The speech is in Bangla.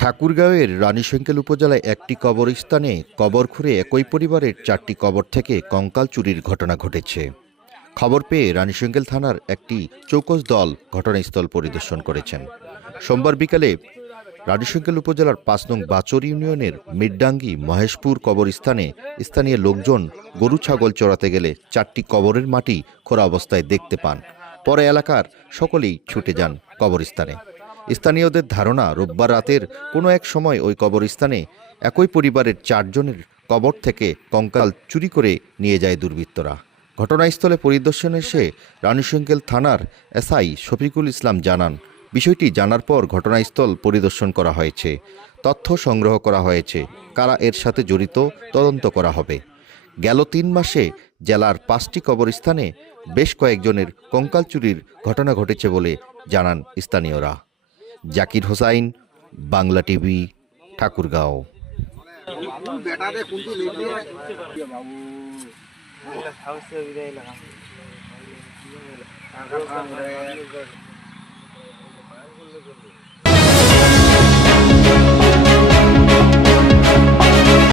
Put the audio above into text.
ঠাকুরগাঁওয়ের রানীশঙ্কেল উপজেলায় একটি কবরস্থানে কবর খুঁড়ে একই পরিবারের চারটি কবর থেকে কঙ্কাল চুরির ঘটনা ঘটেছে। খবর পেয়ে রানীশঙ্কেল থানার একটি চৌকস দল ঘটনাস্থল পরিদর্শন করেছেন। সোমবার বিকালে রানীশঙ্কেল উপজেলার পাঁচ নং বাচর ইউনিয়নের মিরডাঙ্গি মহেশপুর কবরস্থানে স্থানীয় লোকজন গরু ছাগল চড়াতে গেলে চারটি কবরের মাটি খোরা অবস্থায় দেখতে পান। পরে এলাকার সকলেই ছুটে যান কবরস্থানে। স্থানীয়দের ধারণা, রোববার রাতের কোনো এক সময় ওই কবরস্থানে একই পরিবারের চারজনের কবর থেকে কঙ্কাল চুরি করে নিয়ে যায় দুর্বৃত্তরা। ঘটনাস্থলে পরিদর্শনে এসে রানীশঙ্কেল থানার এসআই শফিকুল ইসলাম জানান, বিষয়টি জানার পর ঘটনাস্থল পরিদর্শন করা হয়েছে। তথ্য সংগ্রহ করা হয়েছে, কারা এর সাথে জড়িত তদন্ত করা হবে। গেল তিন মাসে জেলার পাঁচটি কবরস্থানে বেশ কয়েকজনের কঙ্কাল চুরির ঘটনা ঘটেছে বলে জানান স্থানীয়রা। জাকির হোসাইন বাংলা টিভি ঠাকুরগাঁও।